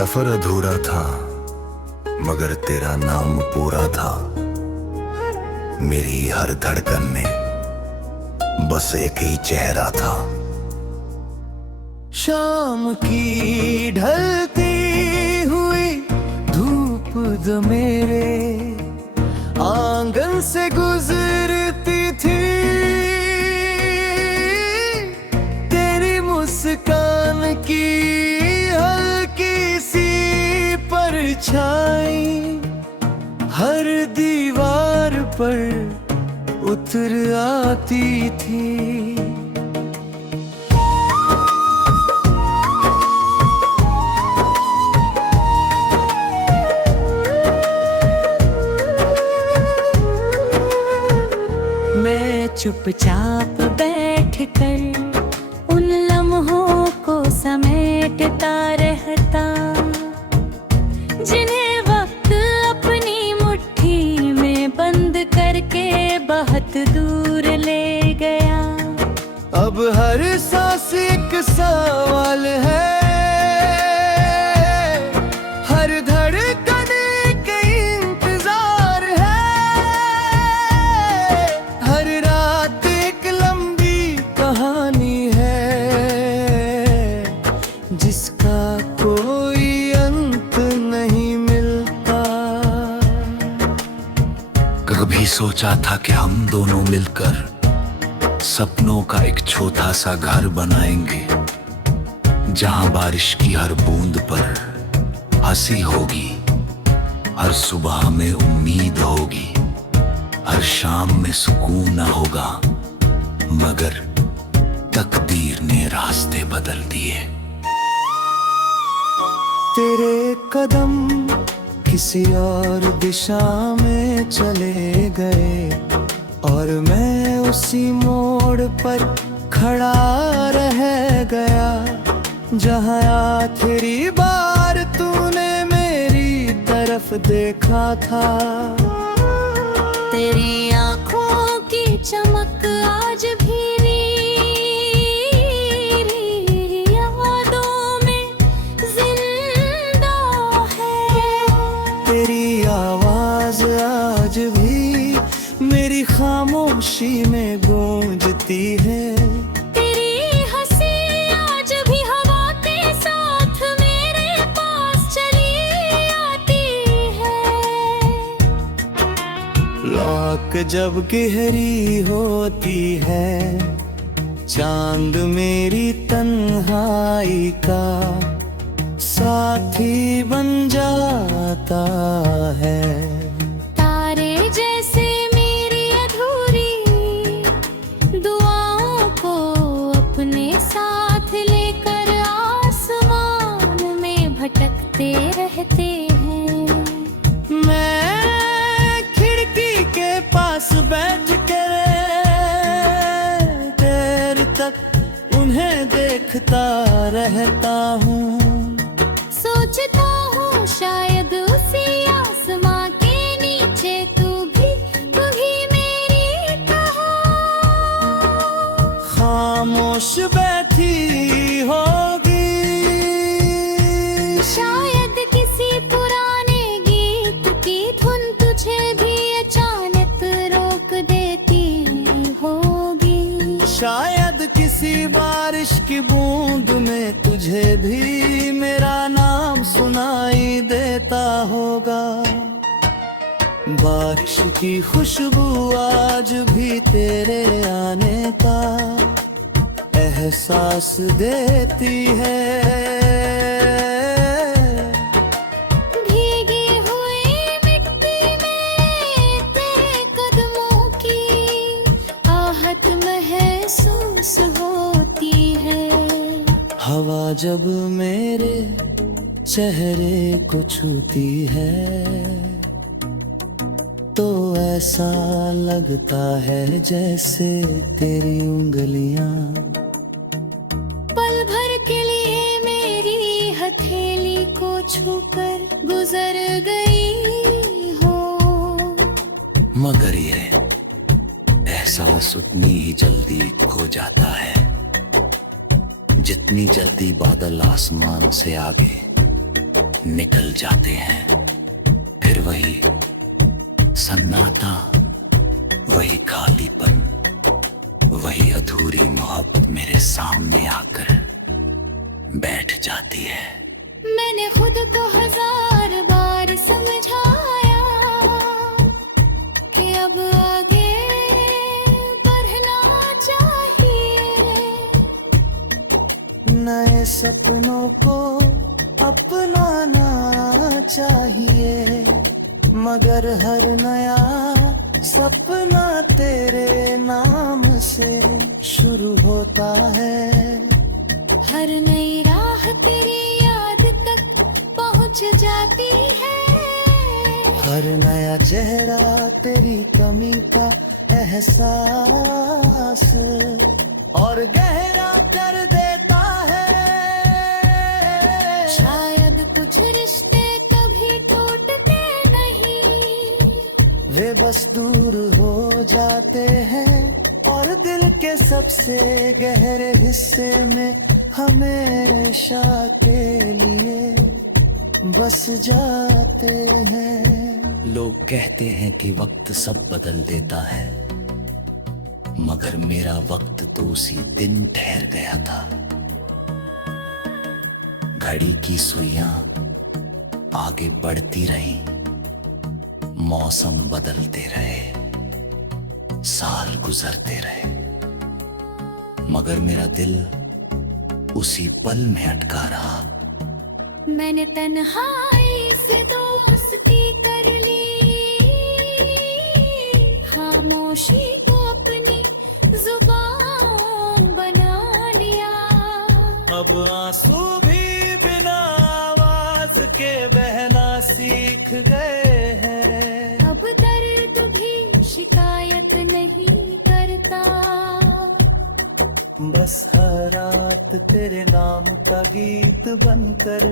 सफर अधूरा था मगर तेरा नाम पूरा था। मेरी हर धड़कन में बस एक ही चेहरा था। शाम की ढलती हुई धूप जो मेरे आंगन से गुजरती थी, तेरी मुस्कान की हल्की सी परछाई हर दीवार पर उतर आती थी। मैं चुपचाप बैठकर उन लम्हों को समेटता रहता, जिन्हें वक्त अपनी मुट्ठी में बंद करके बहुत दूर ले गया। अब हर सांस एक सवाल है, हर धड़कन एक इंतजार है, हर रात एक लंबी कहानी है जिसका कोई अंत नहीं मिलता। कभी सोचा था कि हम दोनों मिलकर सपनों का एक छोटा सा घर बनाएंगे, जहां बारिश की हर बूंद पर हंसी होगी, हर सुबह में उम्मीद होगी, हर शाम में सुकून न होगा। मगर तकदीर ने रास्ते बदल दिए। तेरे कदम किसी और दिशा में चले गए और मैं उसी मोड़ पर खड़ा रह गया, जहां आखिरी बार तूने मेरी तरफ देखा था। तेरी आँखों की चमक आज भी यादों में जिंदा है। तेरी आवाज आज भी मेरी खामोशी में गूंजती है। तेरी हंसी आज भी हवा के साथ मेरे पास चली आती है। रात जब गहरी होती है, चांद मेरी तन्हाई का साथी बन जाता है। तारे जैसे मेरी अधूरी दुआओं को अपने साथ लेकर आसमान में भटकते रहते हैं। मैं खिड़की के पास बैठ कर देर तक उन्हें देखता रहता हूँ। सोचता हूँ शायद उसी आसमां के नीचे तू भी मेरी तरह खामोश बैठी होगी। शायद किसी पुराने गीत की धुन तुझे भी अचानक रोक देती होगी। शायद किसी बारिश की बूंद में तुझे भी मेरा नाम सुनाई देता होगा। बारिश की खुशबू आज भी तेरे आने का एहसास देती है। भीगी हुई मिट्टी में तेरे कदमों की आहट महसूस होती है। हवा जब मेरे चेहरे को छूती है तो ऐसा लगता है जैसे तेरी उंगलियां पल भर के लिए मेरी हथेली को छूकर गुजर गई हो। मगर ये एहसास उतनी ही जल्दी खो जाता है जितनी जल्दी बादल आसमान से आगे निकल जाते हैं। फिर वही सन्नाटा, वही खालीपन, वही अधूरी मोहब्बत मेरे सामने आकर बैठ जाती है। मैंने खुद को 1000 बार समझाया कि अब आगे बढ़ना चाहिए। नए सपनों को अपनाना चाहिए, मगर हर नया सपना तेरे नाम से शुरू होता है। हर नई राह तेरी याद तक पहुंच जाती है। हर नया चेहरा तेरी कमी का एहसास और गहरा कर देता है। शायद कुछ रिश्ते कभी टूटते नहीं, वे बस दूर हो जाते हैं और दिल के सबसे गहरे हिस्से में हमेशा के लिए बस जाते हैं। लोग कहते हैं कि वक्त सब बदल देता है, मगर मेरा वक्त तो उसी दिन ठहर गया था। घड़ी की सुइयां आगे बढ़ती रही, मौसम बदलते रहे, साल गुजरते रहे, मगर मेरा दिल उसी पल में अटका रहा। मैंने तन्हाई से दोस्ती कर ली, खामोशी को अपनी जुबान बना लिया। अब आंसू भी बिना आवाज के बहना सीख गए हैं। अब दर्द भी शिकायत नहीं करता, बस हर रात तेरे नाम का गीत बनकर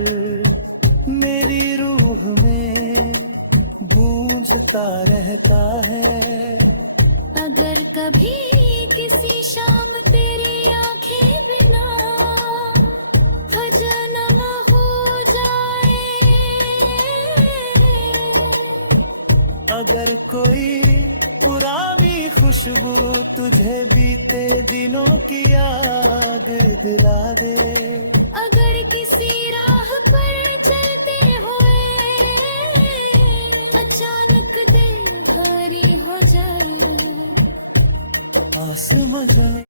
मेरी रूह में गूंजता रहता है। अगर कभी किसी शाम तेरी आंखें बिना खजाना हो जाए, अगर कोई पुरानी खुशबू तुझे बीते दिनों की याद दिला दे, अगर किसी राह पर चलते हुए अचानक दिल भारी हो जाए, आसमां जले।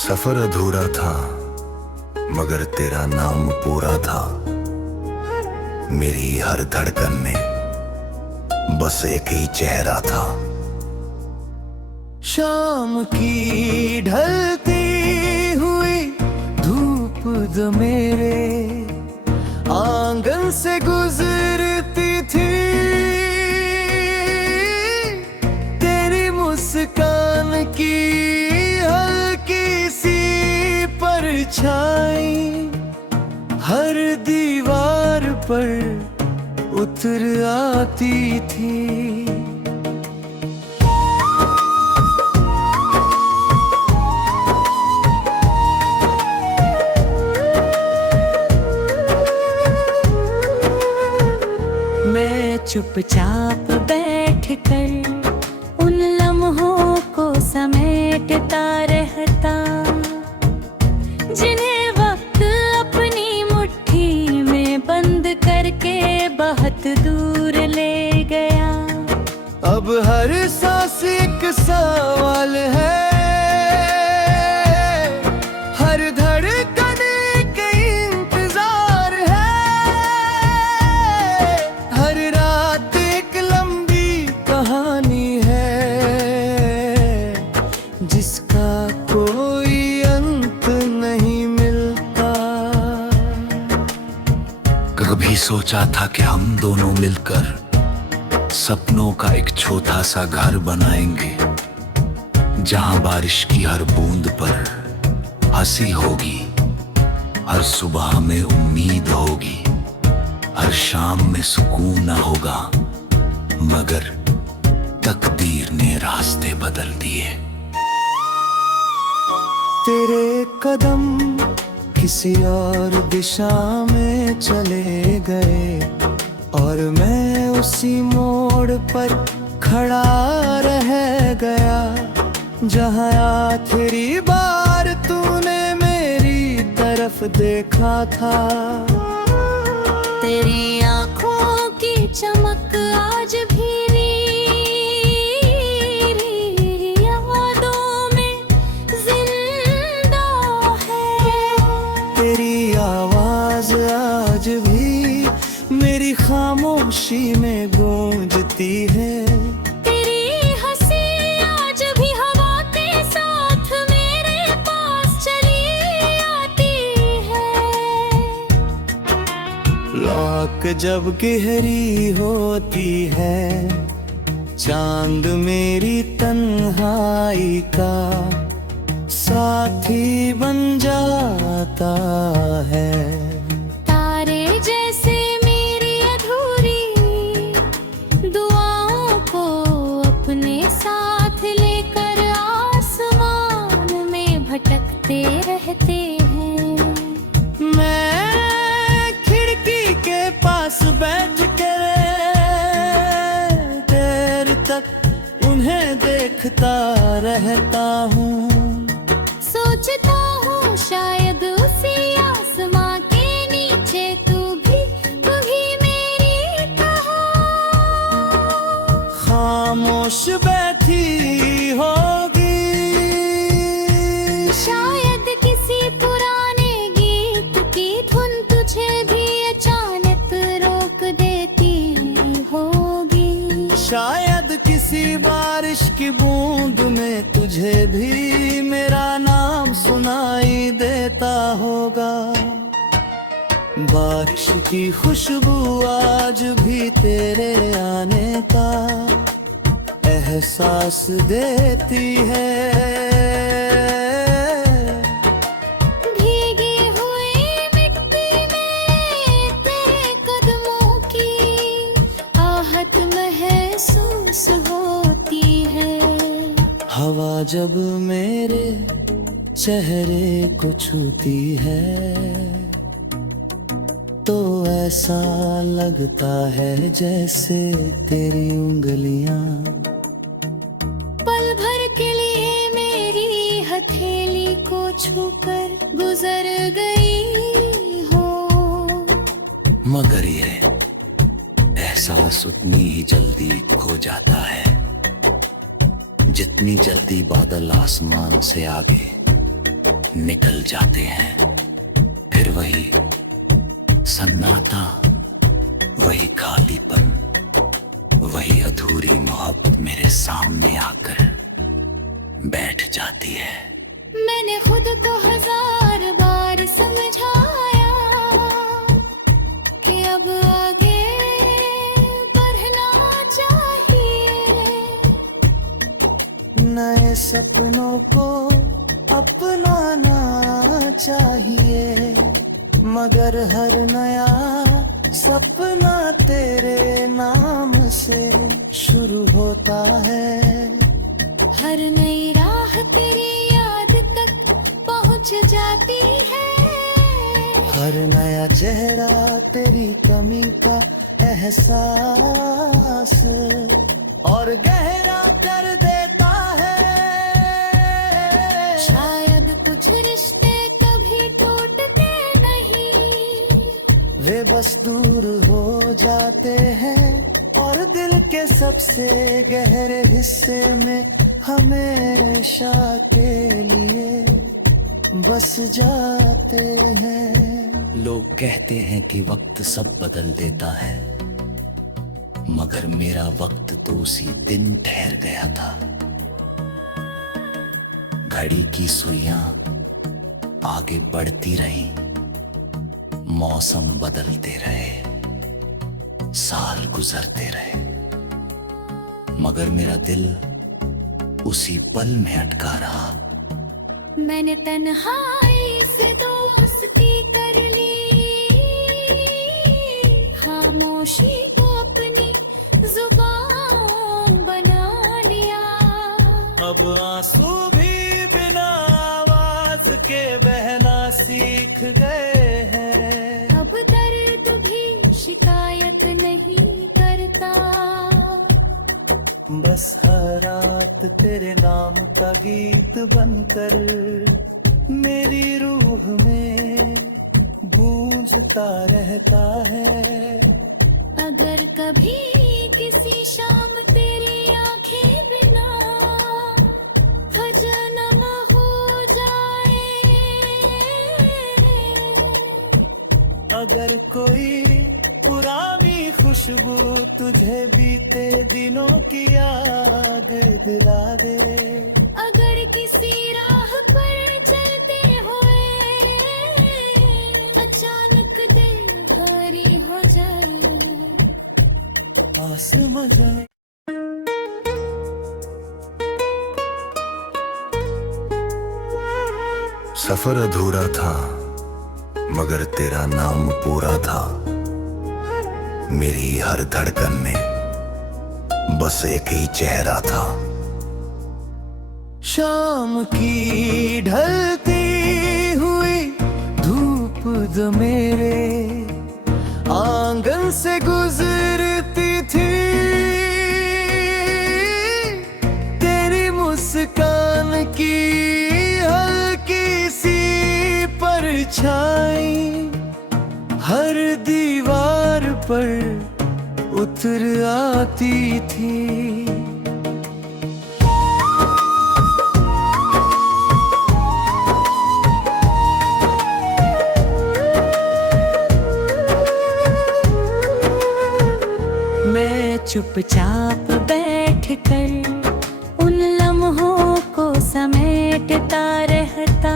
सफर अधूरा था मगर तेरा नाम पूरा था। मेरी हर धड़कन में बस एक ही चेहरा था। शाम की ढलती हुई धूप जो मेरे आंगन से गुजरती थी, तेरी मुस्कान की हल्की सी परछाई हर दीवार पर उतर आती थी। मैं चुपचाप बैठकर उन लम्हों को समेटता रहता, जिन्हें वक्त अपनी मुट्ठी में बंद करके बहुत दूर ले गया। अब हर सांस एक सवाल है, हर धड़कन एक इंतजार है, हर रात एक लंबी कहानी है जिसका कोई अंत नहीं मिलता। कभी सोचा था कि हम दोनों मिलकर सपनों का एक छोटा सा घर बनाएंगे, जहां बारिश की हर बूंद पर हंसी होगी, हर सुबह में उम्मीद होगी, हर शाम में सुकून न होगा, मगर तकदीर ने रास्ते बदल दिए। तेरे कदम किसी और दिशा में चले गए और मैं उसी मोड़ पर खड़ा रह गया जहाँ आखिरी बार तूने मेरी तरफ देखा था। तेरी आँखों की चमक आज भी यादों में जिंदा है। तेरी आवाज आज भी मेरी खामोशी में गूंजती है। तेरी हंसी आज भी हवा के साथ मेरे पास चली आती है। रात जब गहरी होती है, चांद मेरी तन्हाई का साथी बन जाता है। तारे जैसे मेरी अधूरी दुआओं को अपने साथ लेकर आसमान में भटकते रहते हैं। मैं खिड़की के पास बैठ कर देर तक उन्हें देखता रहता हूँ। सोचता हूँ शायद उसी आसमां के नीचे तू भी मेरी तरह खामोश बैठी होगी। शायद किसी पुराने गीत की धुन तुझे भी अचानक रोक देती होगी। शायद किसी बारिश की बूंद में तुझे भी मेरा नाम सुनाई देता होगा। बारिश की खुशबू आज भी तेरे आने का एहसास देती है। भीगी हुई मिट्टी में तेरे कदमों की आहट महसूस होती है। हवा जब मेरे चेहरे को छूती है तो ऐसा लगता है जैसे तेरी उंगलियां पल भर के लिए मेरी हथेली को छूकर गुजर गई हो। मगर ये एहसास उतनी ही जल्दी खो जाता है जितनी जल्दी बादल आसमान से आगे निकल जाते हैं। फिर वही सन्नाटा, वही खालीपन, वही अधूरी मोहब्बत मेरे सामने आकर बैठ जाती है। मैंने खुद को 1000 बार समझाया कि अब आगे बढ़ना चाहिए। नए सपनों को अपनाना चाहिए, मगर हर नया सपना तेरे नाम से शुरू होता है। हर नई राह तेरी याद तक पहुंच जाती है। हर नया चेहरा तेरी कमी का एहसास और गहरा कर देता है। शायद कुछ रिश्ते कभी टूटते नहीं, वे बस दूर हो जाते हैं और दिल के सबसे गहरे हिस्से में हमेशा के लिए बस जाते हैं। लोग कहते हैं कि वक्त सब बदल देता है, मगर मेरा वक्त तो उसी दिन ठहर गया था। घड़ी की सुइयां आगे बढ़ती रही, मौसम बदलते रहे, साल गुजरते रहे, मगर मेरा दिल उसी पल में अटका रहा। मैंने तन्हाई से दोस्ती कर ली, खामोशी को अपनी जुबान बना लिया। अब आंसू भी बिना आवाज के बहना सीख गए हैं। अब दर्द भी शिकायत नहीं करता, बस हर रात तेरे नाम का गीत बनकर मेरी रूह में गूंजता रहता है। अगर कभी किसी शाम तेरी आंखें बिना खजाना हो जाए, अगर कोई पुरानी खुशबू तुझे बीते दिनों की याद दिला दे, अगर किसी राह पर चलते हुए अचानक दिल भारी हो जाए, आस मजाए। सफर अधूरा था मगर तेरा नाम पूरा था। मेरी हर धड़कन में बस एक ही चेहरा था। शाम की ढलती हुई धूप जो मेरे आंगन से गुजरती थी, तेरी मुस्कान की हल्की सी परछाई हर दीवार पर उतर आती थी। मैं चुपचाप बैठकर उन लम्हों को समेटता रहता,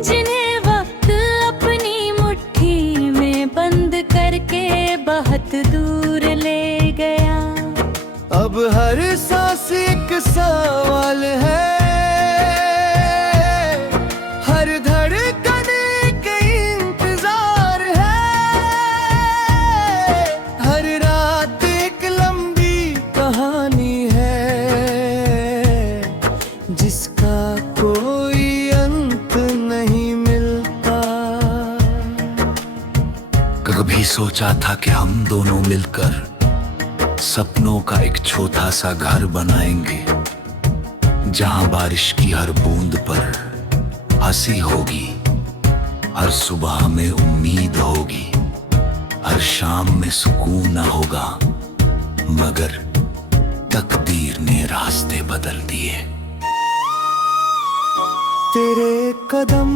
जिन्हें वक्त अपनी मुट्ठी में बंद करके बहुत दूर ले गया। अब हर सांस एक सवाल है, हर धड़कन एक इंतजार है, हर रात एक लंबी कहानी है जिसका कोई अंत नहीं मिलता। कभी सोचा था कि हम दोनों मिलकर सपनों का एक छोटा सा घर बनाएंगे, जहां बारिश की हर बूंद पर हंसी होगी, हर सुबह में उम्मीद होगी, हर शाम में सुकून न होगा। मगर तकदीर ने रास्ते बदल दिए। तेरे कदम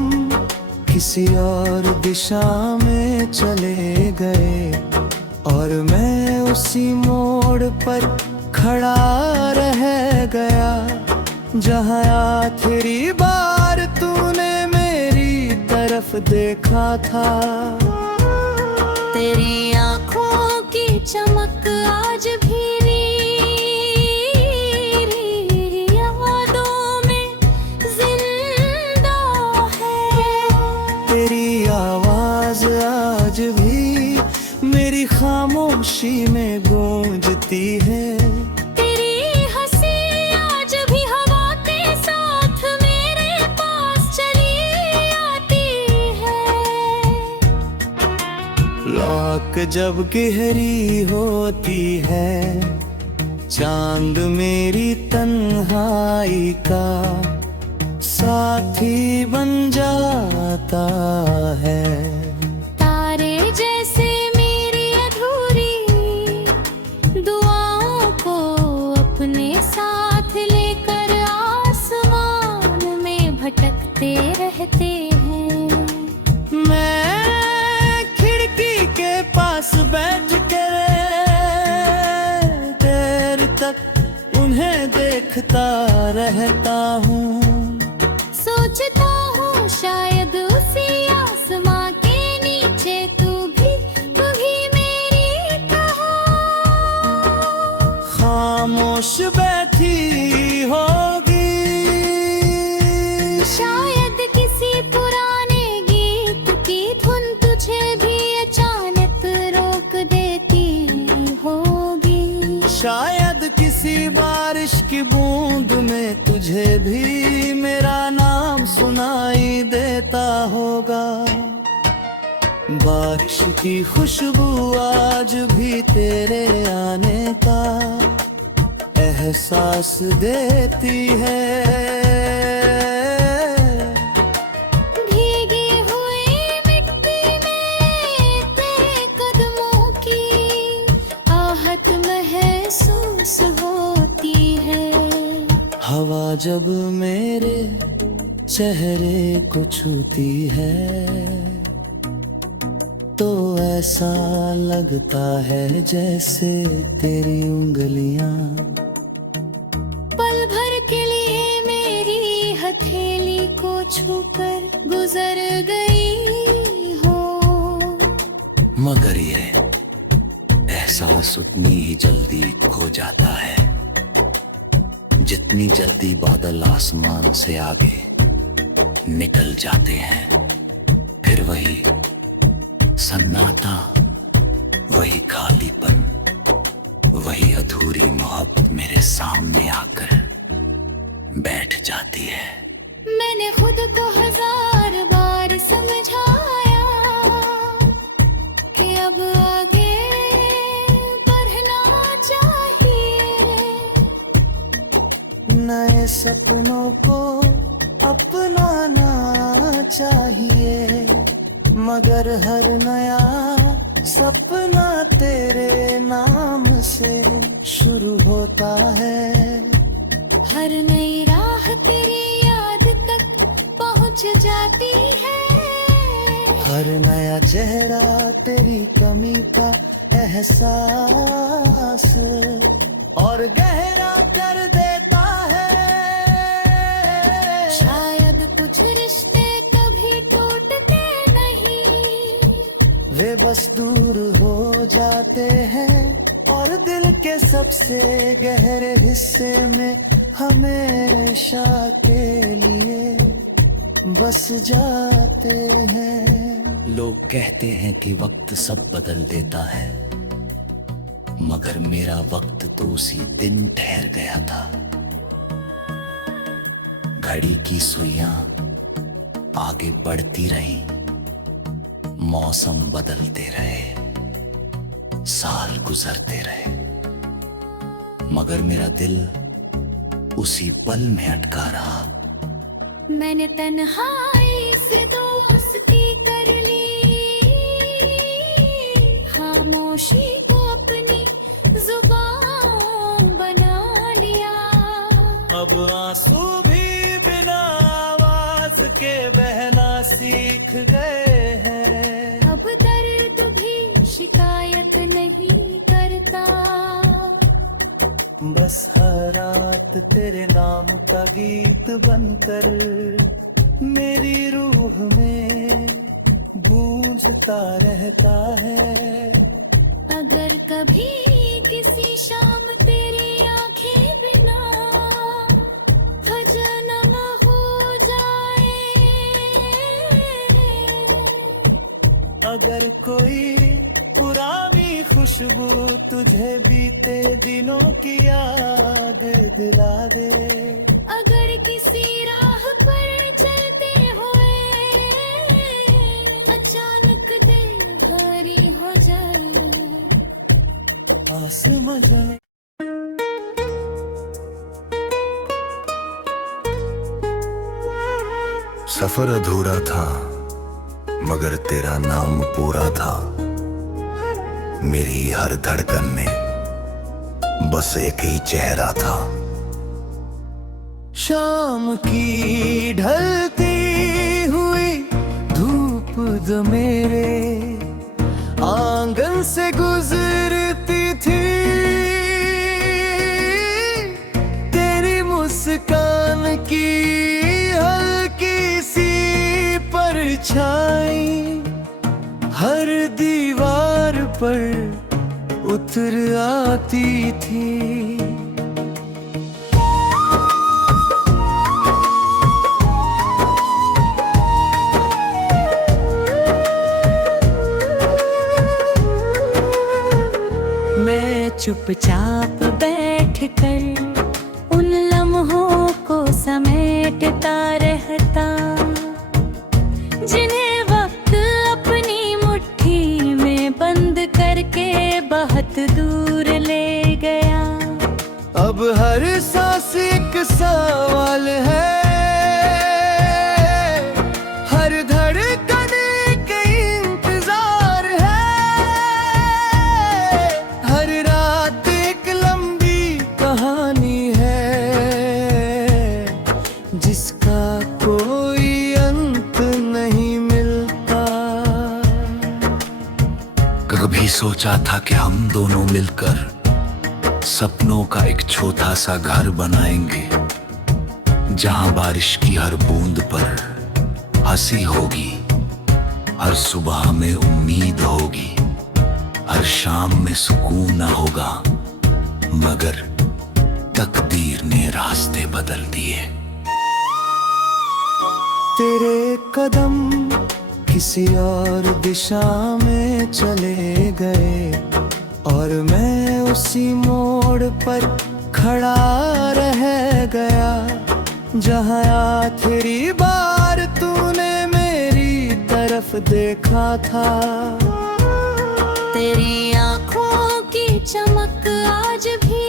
किसी और दिशा में चले गए और मैं उसी मोड़ पर खड़ा रह गया, जहां आखिरी बार तूने मेरी तरफ देखा था। तेरी आँखों की चमक आज भी यादों में जिंदा है। तेरी आवाज आज भी मेरी खामोशी में गूंजती है। तेरी हंसी आज भी हवा के साथ मेरे पास चली आती है। रात जब गहरी होती है, चांद मेरी तन्हाई का साथी बन जाता है। तारे जैसे मेरी अधूरी दुआओं को अपने साथ लेकर आसमान में भटकते रहते हैं। मैं खिड़की के पास बैठ कर देर तक उन्हें देखता रहता हूँ। सोचता हूँ शायद उसी आसमां के नीचे तू भी मेरी तरह खामोश बैठी होगी। शायद किसी पुराने गीत की धुन तुझे भी अचानक रोक देती होगी। शायद किसी बारिश की बूंद में तुझे भी मेरा नाम सुना देता होगा। बारिश की खुशबू आज भी तेरे आने का एहसास देती है। भीगी हुई मिट्टी में तेरे कदमों की आहट महसूस होती है। हवा जब मेरे चेहरे को छूती है तो ऐसा लगता है जैसे तेरी उंगलियां पल भर के लिए मेरी हथेली को छूकर गुजर गई हो। मगर ये एहसास उतनी ही जल्दी खो जाता है जितनी जल्दी बादल आसमान से आगे निकल जाते हैं। फिर वही सन्नाटा, वही खालीपन, वही अधूरी मोहब्बत मेरे सामने आकर बैठ जाती है। मैंने खुद को 1000 बार समझाया कि अब आगे बढ़ना चाहिए। नए सपनों को अपनाना चाहिए, मगर हर नया सपना तेरे नाम से शुरू होता है। हर नई राह तेरी याद तक पहुंच जाती है। हर नया चेहरा तेरी कमी का एहसास और गहरा कर देता है। शायद कुछ रिश्ते कभी टूटते नहीं, वे बस दूर हो जाते हैं और दिल के सबसे गहरे हिस्से में हमेशा के लिए बस जाते हैं। लोग कहते हैं कि वक्त सब बदल देता है, मगर मेरा वक्त तो उसी दिन ठहर गया था। घड़ी की सुइयां आगे बढ़ती रही, मौसम बदलते रहे, साल गुजरते रहे, मगर मेरा दिल उसी पल में अटका रहा। मैंने तन्हाई से दोस्ती कर ली, खामोशी को अपनी जुबान बना लिया। अब आंसू भी बिना आवाज के बहना सीख गए हैं। अब दर्द भी शिकायत नहीं करता, बस हर रात तेरे नाम का गीत बनकर मेरी रूह में गूंजता रहता है। अगर कभी किसी शाम तेरी आंखें बिना जन्म हो जाए, अगर कोई पुरानी खुशबू तुझे बीते दिनों की याद दिला दे, अगर किसी राह पर चलते हुए अचानक दिल भारी हो जाए, आस मजले सफर अधूरा था मगर तेरा नाम पूरा था। मेरी हर धड़कन में बस एक ही चेहरा था। शाम की ढलती हुई धूप जो मेरे आंगन से गुजरती थी, तेरी मुस्कान की हल्की सी परछाई हर दीवार पर उतर आती थी। मैं चुपचाप बैठकर उन लम्हों को समेटता रहता, जिन्हें वक्त अपनी मुट्ठी में बंद करके बहुत दूर ले गया। अब हर सांस एक सवाल है, हर धड़कन एक इंतजार है, हर रात एक लंबी कहानी है जिसका कोई अंत नहीं मिलता। कभी सोचा था कि हम दोनों मिलकर सपनों का एक छोटा सा घर बनाएंगे, जहां बारिश की हर बूंद पर हंसी होगी, हर सुबह में उम्मीद होगी, हर शाम में सुकून न होगा। मगर तकदीर ने रास्ते बदल दिए। तेरे कदम किसी और दिशा में चले गए और मैं उसी मोड़ पर खड़ा रह गया, जहां आखिरी बार तूने मेरी तरफ देखा था। तेरी आँखों की चमक आज भी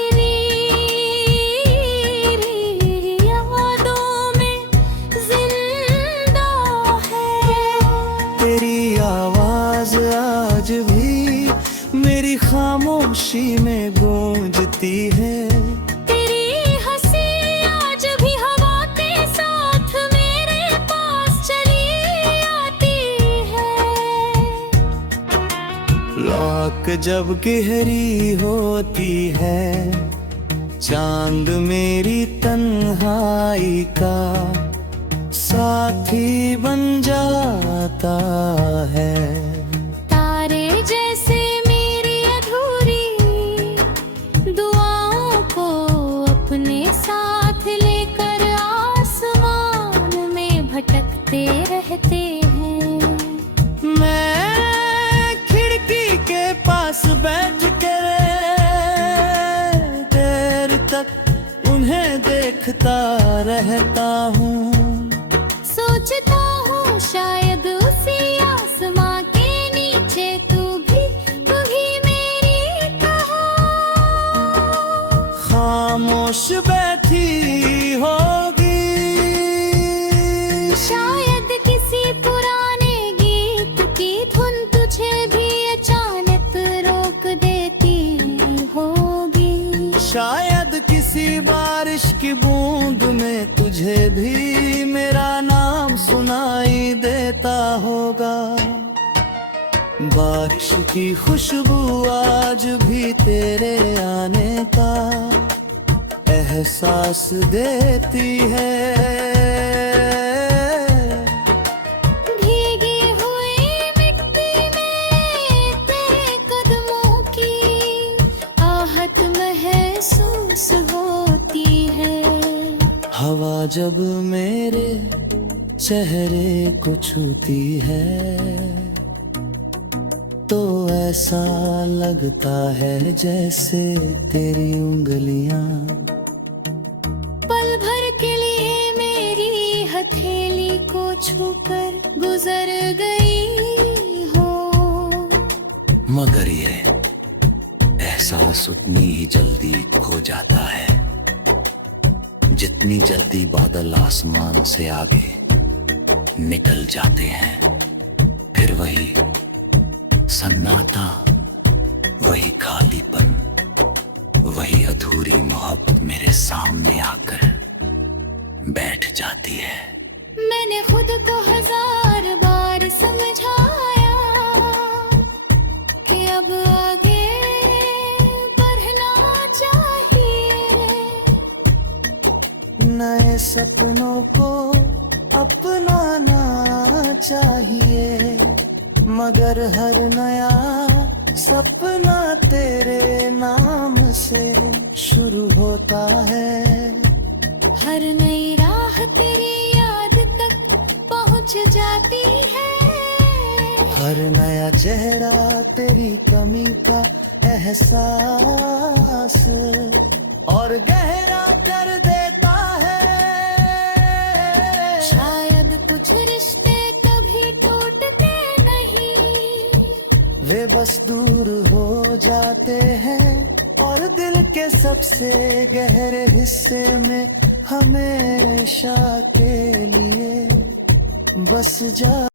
यादों में जिंदा है। तेरी आवाज आज भी मेरी खामोशी में गूंजती है। तेरी हंसी आज भी हवा के साथ मेरे पास चली आती है। रात जब गहरी होती है, चांद मेरी तन्हाई का साथी बन जाता है। तारे जैसे मेरी अधूरी दुआओं को अपने साथ लेकर आसमान में भटकते रहते हैं। मैं खिड़की के पास बैठ कर देर तक उन्हें देखता रहता हूँ। सोचता हूँ शायद उसी आसमां के नीचे तू भी मेरी तरह खामोश बैठी होगी। शायद किसी पुराने गीत की धुन तुझे भी अचानक रोक देती होगी। शायद किसी बारिश की बूंद में तुझे भी मेरा नाम सुनाई देता होगा। बारिश की खुशबू आज भी तेरे आने का एहसास देती है। भीगी हुई मिट्टी में तेरे कदमों की आहट महसूस होती है। हवा जब मेरे चेहरे को छूती है तो ऐसा लगता है जैसे तेरी उंगलियां पल भर के लिए मेरी हथेली को छूकर गुजर गई हो। मगर ये एहसास उतनी ही जल्दी खो जाता है जितनी जल्दी बादल आसमान से आगे निकल जाते हैं। फिर वही सन्नाटा, वही खालीपन, वही अधूरी मोहब्बत मेरे सामने आकर बैठ जाती है। मैंने खुद को 1000 बार समझाया कि अब आगे बढ़ना चाहिए। नए सपनों को अपनाना चाहिए, मगर हर नया सपना तेरे नाम से शुरू होता है। हर नई राह तेरी याद तक पहुंच जाती है। हर नया चेहरा तेरी कमी का एहसास और गहरा कर देता है। शायद कुछ रिश्ते कभी वे बस दूर हो जाते हैं और दिल के सबसे गहरे हिस्से में हमेशा के लिए बस जा